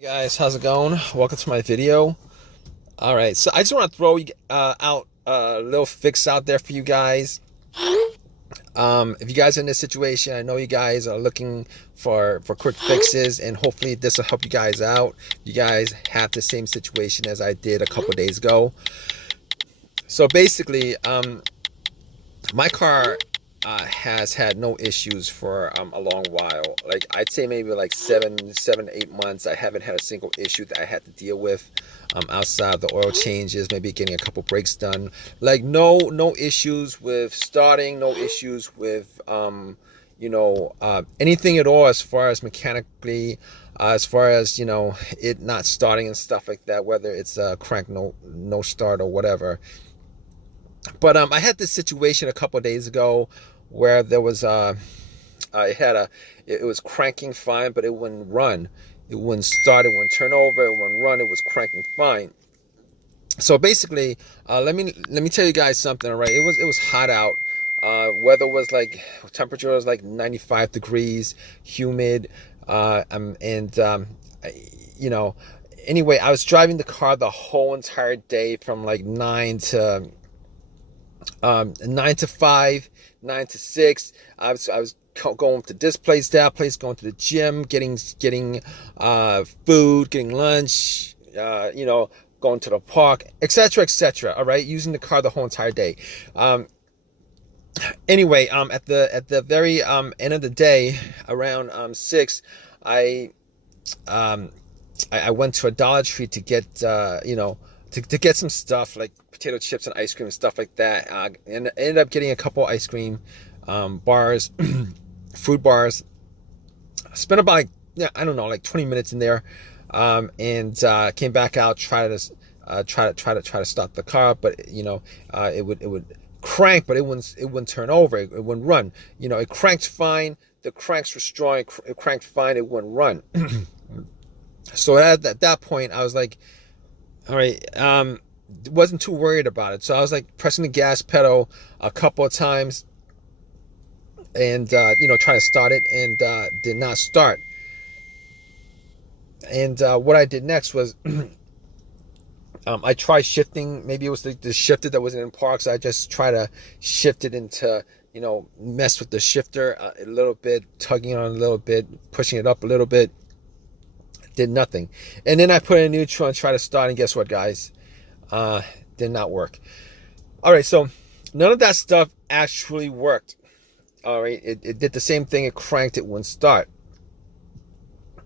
Hey guys, how's it going? Welcome to my video. All right, so I just want to throw out a little fix out there for you guys. If you guys are in this situation, I know you guys are looking for quick fixes, and hopefully this will help you guys out. You guys have the same situation as I did a couple days ago. So basically, my car has had no issues for a long while. Like I'd say maybe like 8 months. I haven't had a single issue that I had to deal with outside the oil changes, maybe getting a couple brakes done. Like no issues with starting, no issues with anything at all as far as mechanically. As far as it not starting and stuff like that, whether it's a crank no start or whatever. But I had this situation a couple of days ago where there was it was cranking fine, but it wouldn't run, it wouldn't start, it wouldn't turn over, it wouldn't run. It was cranking fine. So basically, let me tell you guys something. All right, it was hot out. Weather was like temperature was like 95 degrees, humid, I- you know. Anyway, I was driving the car the whole entire day from like 9 to 5, 9 to 6. I was going to this place, that place, going to the gym, getting food, getting lunch, going to the park, etc., etc. All right, using the car the whole entire day. Anyway, at the very end of the day, around 6, I um I went to a Dollar Tree to get to get some stuff like potato chips and ice cream and stuff like that. And I ended up getting a couple ice cream bars, food bars. Spent about I don't know, like 20 minutes in there, and came back out, try to start the car, but it would crank, but it wouldn't turn over, it wouldn't run. It cranked fine. The cranks were strong. It cranked fine. It wouldn't run. So at that point, I was like, all right, wasn't too worried about it. So I was like pressing the gas pedal a couple of times, and trying to start it, and did not start. And what I did next was I tried shifting. Maybe it was the shifter that wasn't in park, so I just try to shift it into, mess with the shifter a little bit, tugging on it a little bit, pushing it up a little bit. Did nothing. And then I put it in neutral and tried to start, and guess what, guys? Did not work. All right, so none of that stuff actually worked. All right, it did the same thing. It cranked, it wouldn't start,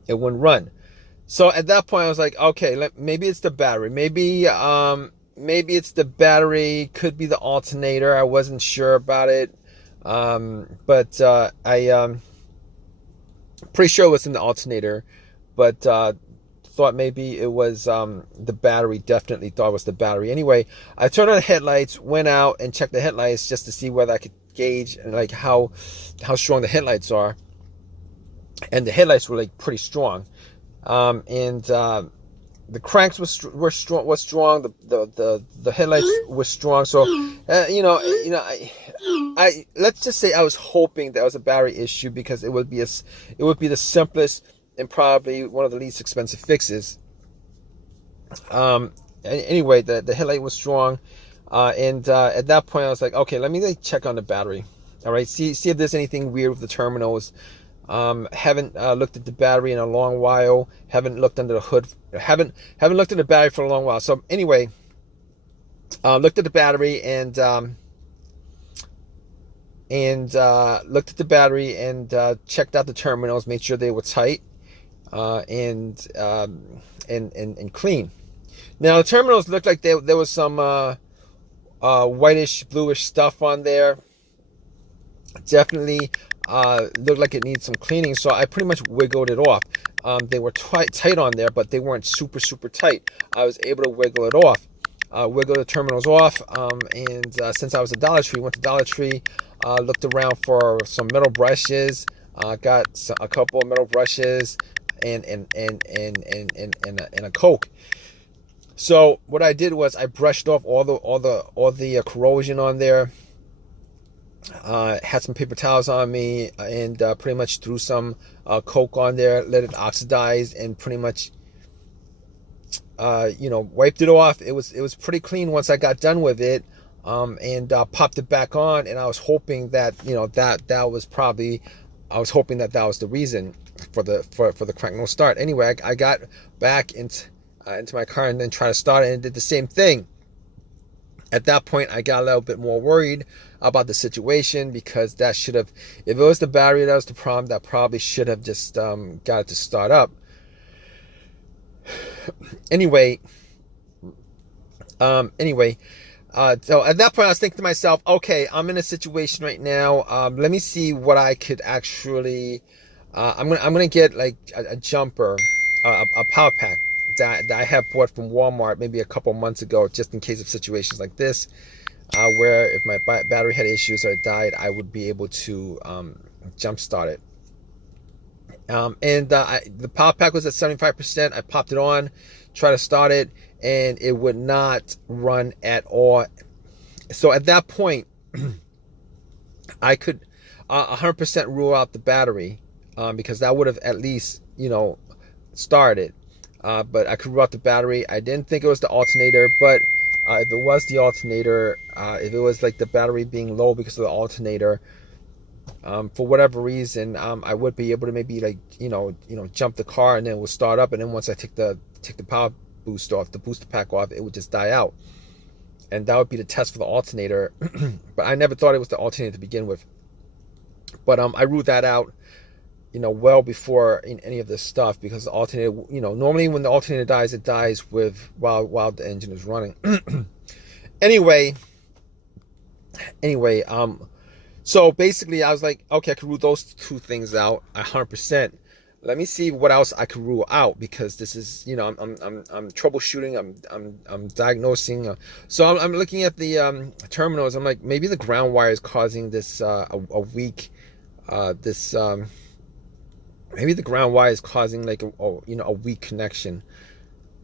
it wouldn't run. So at that point, I was like, okay, maybe it's the battery. Maybe it's the battery. Could be the alternator. I wasn't sure about it, but I pretty sure it was in the alternator. But thought maybe it was the battery. Definitely thought it was the battery. Anyway, I turned on the headlights, went out and checked the headlights just to see whether I could gauge like how strong the headlights are. And the headlights were like pretty strong. And the cranks were strong. The headlights were strong. So I let's just say I was hoping that was a battery issue, because it would be the simplest and probably one of the least expensive fixes. Anyway, the headlight was strong, and at that point I was like, okay, let me check on the battery. All right, see if there's anything weird with the terminals. Haven't looked at the battery in a long while. Haven't looked under the hood. Haven't looked at the battery for a long while. So anyway, looked at the battery and looked at the battery and checked out the terminals, made sure they were tight, and clean. Now the terminals looked like there was some whitish, bluish stuff on there. Definitely looked like it needs some cleaning, so I pretty much wiggled it off. They were tight on there, but they weren't super tight. I was able to wiggle it off, wiggle the terminals off, and since I was at Dollar Tree, went to Dollar Tree, looked around for some metal brushes, got a couple of metal brushes, and a Coke. So what I did was I brushed off all the corrosion on there. Had some paper towels on me, and pretty much threw some Coke on there, let it oxidize, and pretty much wiped it off. It was pretty clean once I got done with it, and popped it back on. And I was hoping that that was probably, I was hoping that that was the reason for the crank no start. Anyway, I got back into my car and then tried to start it, and it did the same thing. At that point, I got a little bit more worried about the situation, because that should have, if it was the battery that was the problem, that probably should have just got it to start up. Anyway, so at that point I was thinking to myself, okay, I'm in a situation right now. Let me see what I could actually. I'm gonna get like a jumper, a power pack that I have bought from Walmart maybe a couple months ago, just in case of situations like this, where if my battery had issues or it died, I would be able to jump start it. The power pack was at 75%. I popped it on, tried to start it, and it would not run at all. So at that point, I could 100% rule out the battery, because that would have at least, started. But I could rule out the battery. I didn't think it was the alternator, but if it was the alternator, if it was like the battery being low because of the alternator, for whatever reason, I would be able to maybe jump the car, and then it would start up, and then once I take the power boost off, the booster pack off, it would just die out, and that would be the test for the alternator. But I never thought it was the alternator to begin with. But I ruled that out, well before any of this stuff, because the alternator, normally when the alternator dies, it dies while the engine is running. Anyway. So basically, I was like, okay, I could rule those two things out 100%. Let me see what else I could rule out, because this is, I'm troubleshooting, I'm diagnosing. So I'm looking at the terminals. I'm like, maybe the ground wire is causing this a weak maybe the ground wire is causing like a weak connection.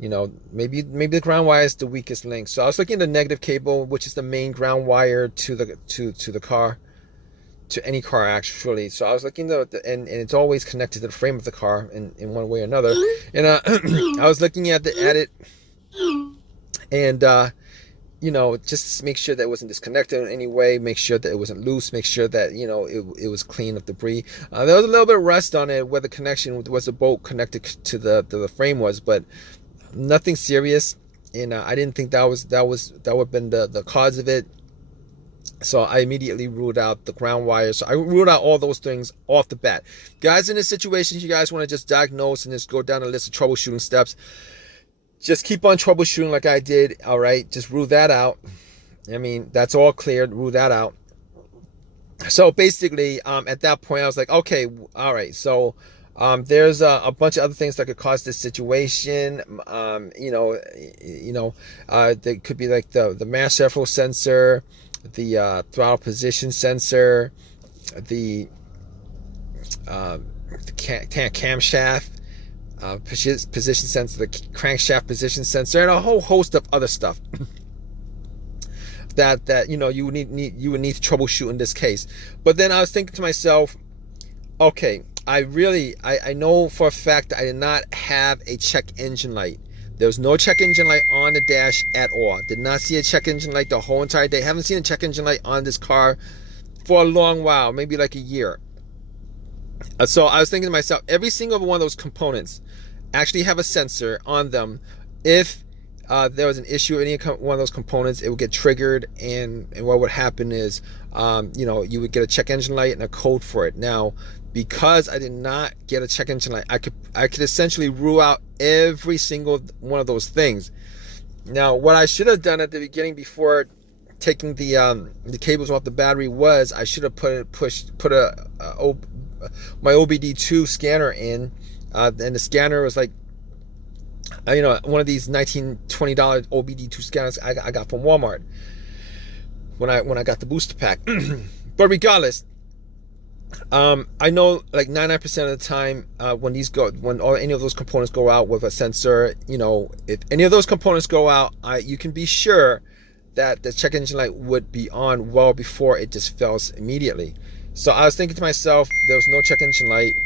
Maybe the ground wire is the weakest link. So I was looking at the negative cable, which is the main ground wire to the car. To any car, actually. So I was looking at and it's always connected to the frame of the car in one way or another. And I was looking at it, and just to make sure that it wasn't disconnected in any way, make sure that it wasn't loose, make sure that it was clean of debris. There was a little bit of rust on it where the connection was the bolt connected to the frame was, but nothing serious. And I didn't think that would have been the cause of it. So I immediately ruled out the ground wire. So I ruled out all those things off the bat. Guys, in this situation, you guys want to just diagnose and just go down a list of troubleshooting steps. Just keep on troubleshooting like I did. All right, just rule that out. I mean, that's all cleared. Rule that out. So basically, at that point, I was like, okay, all right. So there's a bunch of other things that could cause this situation. There could be like the mass airflow sensor, the throttle position sensor, the camshaft position sensor, the crankshaft position sensor, and a whole host of other stuff that you would need to troubleshoot in this case. But then I was thinking to myself, okay, I know for a fact that I did not have a check engine light. There was no check engine light on the dash at all. Did not see a check engine light the whole entire day. Haven't seen a check engine light on this car for a long while, maybe like a year. So I was thinking to myself, every single one of those components actually have a sensor on them. If there was an issue with any one of those components, it would get triggered, and what would happen is, you would get a check engine light and a code for it. Now, because I did not get a check engine light, I could essentially rule out every single one of those things. Now, what I should have done at the beginning before taking the cables off the battery was I should have put my OBD2 scanner in, and the scanner was like, one of these $19-20 OBD2 scanners I got from Walmart when I got the booster pack. But regardless, I know like 99% of the time when any of those components go out with a sensor, if any of those components go out, you can be sure that the check engine light would be on well before it just fails immediately. So I was thinking to myself, there was no check engine light.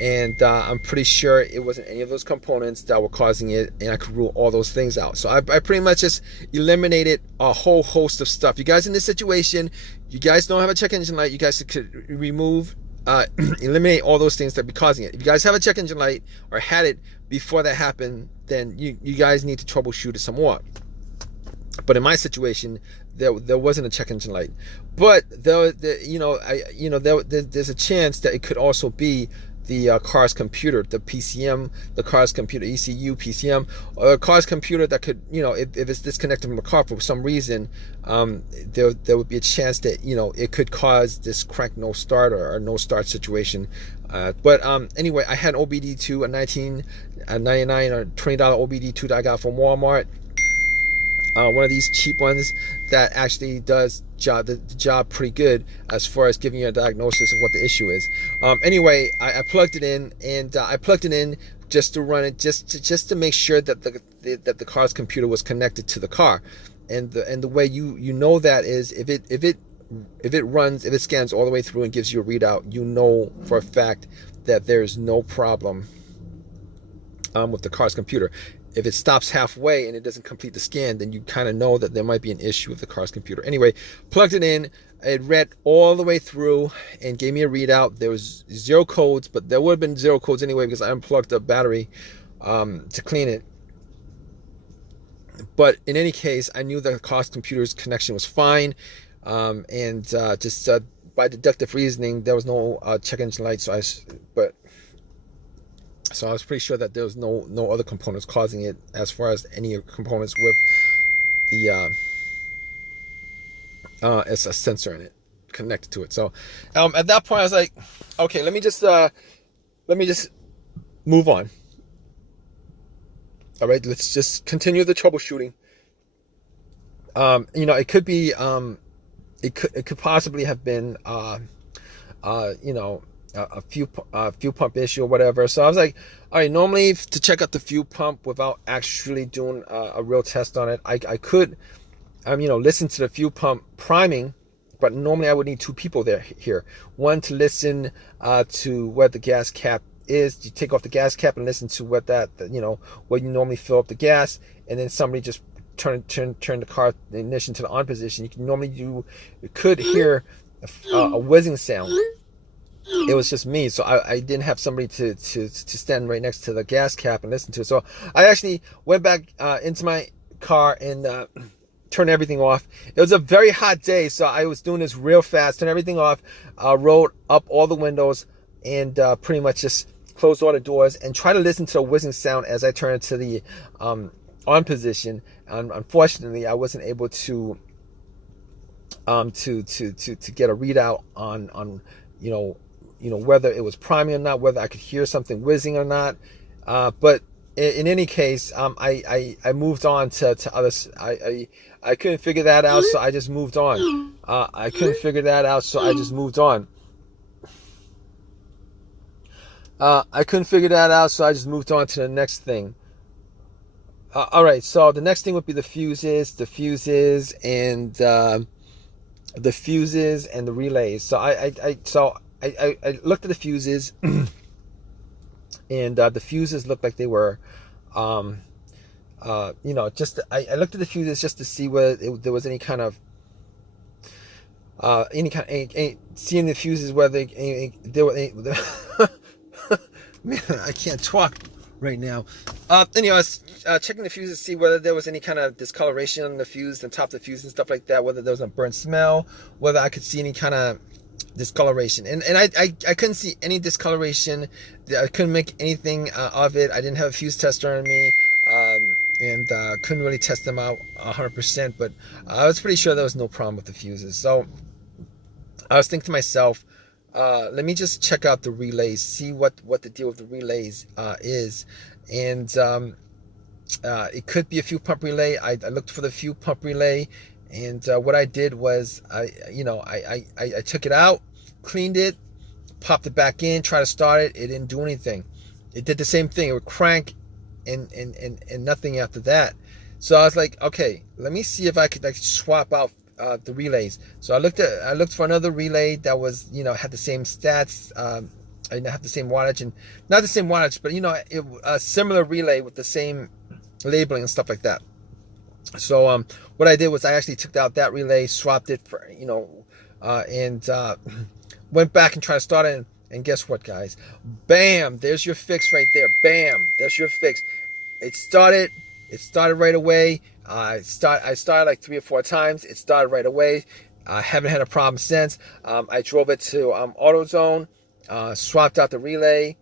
and I'm pretty sure it wasn't any of those components that were causing it, and I could rule all those things out. So I pretty much just eliminated a whole host of stuff. You guys in this situation, you guys don't have a check engine light, you guys could remove, eliminate all those things that be causing it. If you guys have a check engine light or had it before that happened, then you guys need to troubleshoot it some more. But in my situation, there wasn't a check engine light, but there's a chance that it could also be the car's computer, the PCM, the car's computer, ECU, PCM, or a car's computer that could, if it's disconnected from the car for some reason, there would be a chance that, it could cause this crank no start or no start situation. But anyway, I had an OBD2, a $19.99 or $20 OBD2 that I got from Walmart. One of these cheap ones that actually does the job pretty good as far as giving you a diagnosis of what the issue is. Anyway, I plugged it in, and I plugged it in just to run it, just to make sure that the car's computer was connected to the car. And the way you know that is if it scans all the way through and gives you a readout, you know for a fact that there's no problem with the car's computer. If it stops halfway and it doesn't complete the scan, then you kind of know that there might be an issue with the car's computer. Anyway, plugged it in, it read all the way through and gave me a readout. There was 0 codes, but there would have been 0 codes anyway because I unplugged the battery to clean it. But in any case, I knew the car's computer's connection was fine, and just by deductive reasoning, there was no check engine light. So I was pretty sure that there was no other components causing it, as far as any components with the it's a sensor in it connected to it. So at that point I was like, okay, let me just move on. All right, let's just continue the troubleshooting. It could be it could possibly have been a fuel pump issue or whatever. So I was like, all right, normally to check out the fuel pump without actually doing a real test on it, I could listen to the fuel pump priming, but normally I would need 2 people here. One to listen to where the gas cap is. You take off the gas cap and listen to what where you normally fill up the gas, and then somebody just turn the car, the ignition to the on position. You could hear a whizzing sound. It was just me, so I didn't have somebody to stand right next to the gas cap and listen to it. So I actually went back into my car and turned everything off. It was a very hot day, so I was doing this real fast. Turned everything off, rolled up all the windows, and pretty much just closed all the doors and tried to listen to the whizzing sound as I turned to the on position. And unfortunately, I wasn't able to get a readout on whether it was priming or not, whether I could hear something whizzing or not. But in any case, I moved on to others. I couldn't figure that out, so I just moved on. I couldn't figure that out, so I just moved on. I couldn't figure that out, so I just moved on to the next thing. All right, so the next thing would be the fuses and the relays. So I looked at the fuses, and the fuses looked like they were, I looked at the fuses just to see whether there was any kind of, seeing the fuses whether there were any, man, I can't talk right now. Anyway, I was checking the fuses to see whether there was any kind of discoloration on the fuse, the top of the fuse and stuff like that, whether there was a burnt smell, whether I could see any kind of discoloration, and I couldn't see any discoloration. I couldn't make anything of it. I didn't have a fuse tester on me, and couldn't really test them out 100%, but I was pretty sure there was no problem with the fuses. So I was thinking to myself, let me just check out the relays, see what the deal with the relays is. And it could be a fuel pump relay. I looked for the fuel pump relay, and what I did was I took it out, cleaned it, popped it back in, tried to start it. It didn't do anything. It did the same thing. It would crank and nothing after that. So I was like, okay, let me see if I could swap out the relays. So I looked for another relay that was, had the same stats I didn't have the same wattage, and not the same wattage, but a similar relay with the same labeling and stuff like that. So what I did was I actually took out that relay, swapped it for and went back and tried to start it. And guess what, guys? Bam! There's your fix right there. Bam! There's your fix. It started. It started right away. I started like 3 or 4 times. It started right away. I haven't had a problem since. I drove it to AutoZone, swapped out the relay,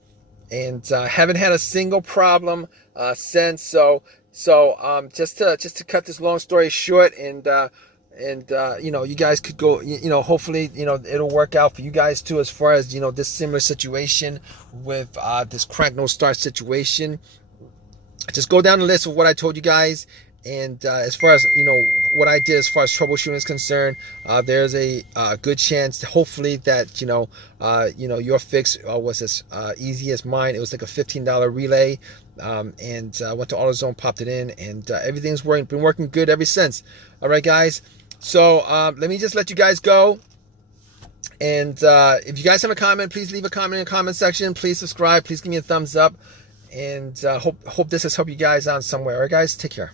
and haven't had a single problem since. So just to cut this long story short, and you guys could go, hopefully it'll work out for you guys too, as far as this similar situation with this crank no start situation. Just go down the list of what I told you guys, and as far as what I did as far as troubleshooting is concerned, there's a good chance, hopefully, that your fix was as easy as mine. It was like a $15 relay, and I went to AutoZone, popped it in, and everything's been working good ever since. All right, guys. So let me just let you guys go. And if you guys have a comment, please leave a comment in the comment section. Please subscribe. Please give me a thumbs up. And hope this has helped you guys out somewhere. All right, guys, take care.